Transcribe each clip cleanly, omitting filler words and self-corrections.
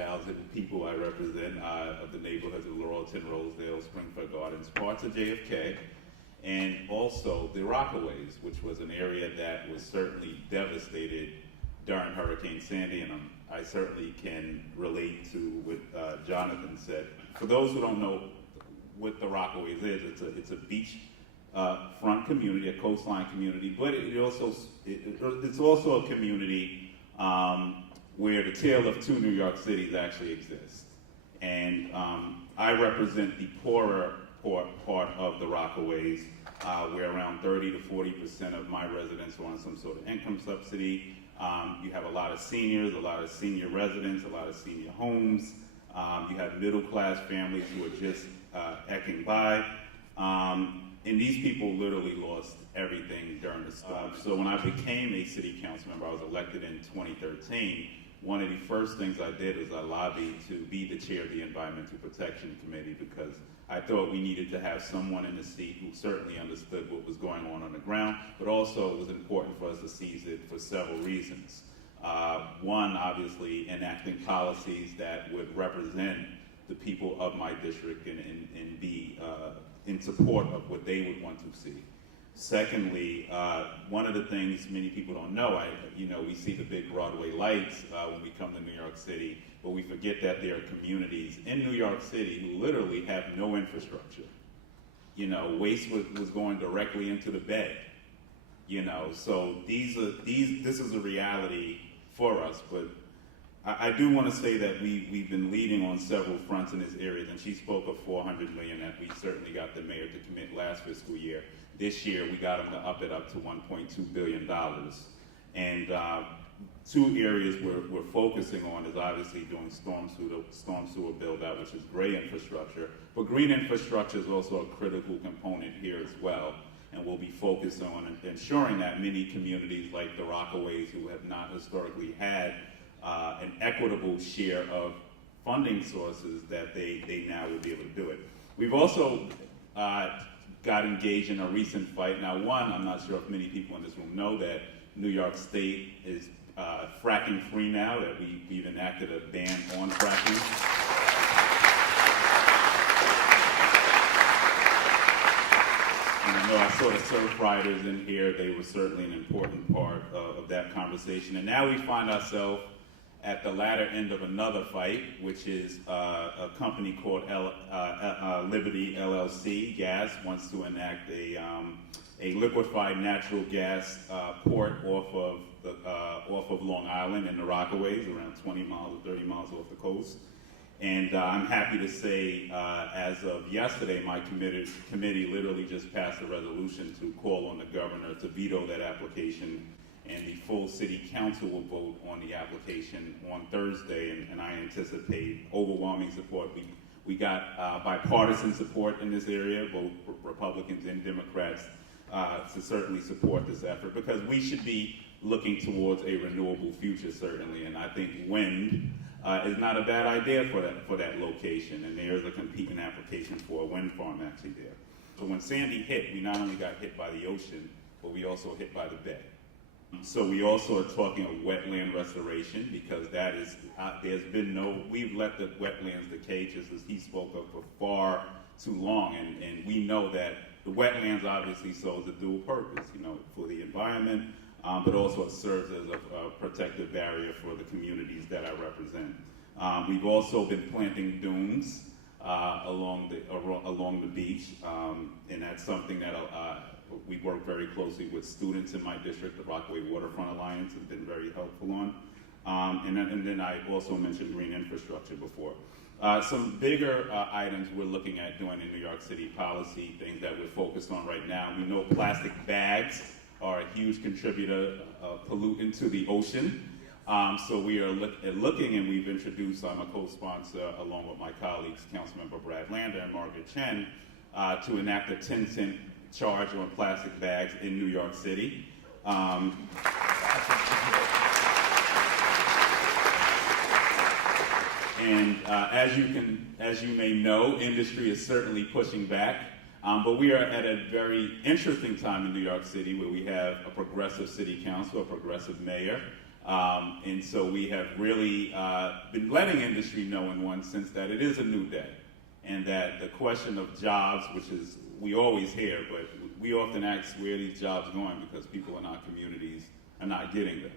4,000 people I represent of the neighborhoods of Laurelton, Rosedale, Springfield Gardens, parts of JFK, and also the Rockaways, which was an area that was certainly devastated during Hurricane Sandy, and I certainly can relate to what Jonathan said. For those who don't know what the Rockaways is, it's a beach front community, a coastline community, but it's also a community where the tale of two New York cities actually exists. And I represent the poorer part of the Rockaways, where around 30 to 40% of my residents are on some sort of income subsidy. You have a lot of seniors, a lot of senior residents, a lot of senior homes. You have middle-class families who are just ecking by. And these people literally lost everything during the storm. So when I became a city council member, I was elected in 2013. One of the first things I did was I lobbied to be the chair of the Environmental Protection Committee, because I thought we needed to have someone in the seat who certainly understood what was going on the ground, but also it was important for us to seize it for several reasons. One, obviously, enacting policies that would represent the people of my district and be in support of what they would want to see. Secondly, one of the things many people don't know, we see the big Broadway lights when we come to New York City, but we forget that there are communities in New York City who literally have no infrastructure. Waste was going directly into the bed. So this is a reality for us, but I do want to say that we've been leading on several fronts in this area, and she spoke of $400 million that we certainly got the mayor to commit last fiscal year. This year, we got him to up it up to $1.2 billion. And two areas we're focusing on is obviously doing storm sewer build out, which is gray infrastructure, but green infrastructure is also a critical component here as well. And we'll be focused on ensuring that many communities like the Rockaways, who have not historically had an equitable share of funding sources, that they now will be able to do it. We've also got engaged in a recent fight. Now, one, I'm not sure if many people in this room know that New York State is fracking free now, that we've enacted a ban on fracking. And I know I saw the surf riders in here. They were certainly an important part of that conversation. And now we find ourselves at the latter end of another fight, which is a company called Liberty LLC Gas wants to enact a liquefied natural gas port off of Long Island in the Rockaways, around 20 miles or 30 miles off the coast. And I'm happy to say, as of yesterday, my committee literally just passed a resolution to call on the governor to veto that application, and the full city council will vote on the application on Thursday, and I anticipate overwhelming support. We got bipartisan support in this area, both Republicans and Democrats, to certainly support this effort, because we should be looking towards a renewable future, certainly, and I think wind is not a bad idea for that location, and there is a competing application for a wind farm actually there. So when Sandy hit, we not only got hit by the ocean, but we also hit by the bay. So we also are talking of wetland restoration, because that is, we've let the wetlands decay, just as he spoke of, for far too long, and we know that the wetlands obviously serves a dual purpose, for the environment, but also it serves as a protective barrier for the communities that I represent. We've also been planting dunes along the beach, and that's something that we work very closely with students in my district. The Rockaway Waterfront Alliance has been very helpful on. And then I also mentioned green infrastructure before. Some bigger items we're looking at doing in New York City policy, things that we're focused on right now. We know plastic bags are a huge contributor of pollutant to the ocean. So we are looking, and we've introduced, I'm a co-sponsor along with my colleagues, Councilmember Brad Lander and Margaret Chen, to enact a 10-cent charge on plastic bags in New York City. And as you may know, industry is certainly pushing back, but we are at a very interesting time in New York City, where we have a progressive city council, a progressive mayor, And so we have really been letting industry know in one sense that it is a new day, and that the question of jobs, which is, we always hear, but we often ask where are these jobs going because people in our communities are not getting them.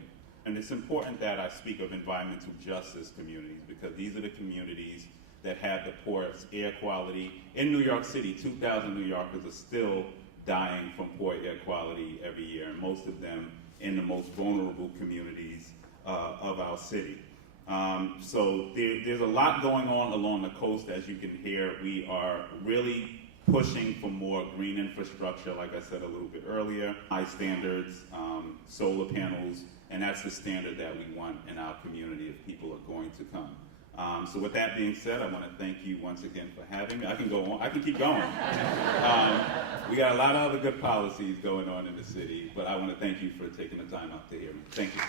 And it's important that I speak of environmental justice communities, because these are the communities that have the poorest air quality. In New York City, 2,000 New Yorkers are still dying from poor air quality every year, and most of them in the most vulnerable communities of our city. So there's a lot going on along the coast. As you can hear, we are really pushing for more green infrastructure, like I said a little bit earlier, high standards, solar panels, and that's the standard that we want in our community if people are going to come. So with that being said, I want to thank you once again for having me. I can go on, I can keep going. We got a lot of other good policies going on in the city, but I want to thank you for taking the time out to hear me. Thank you.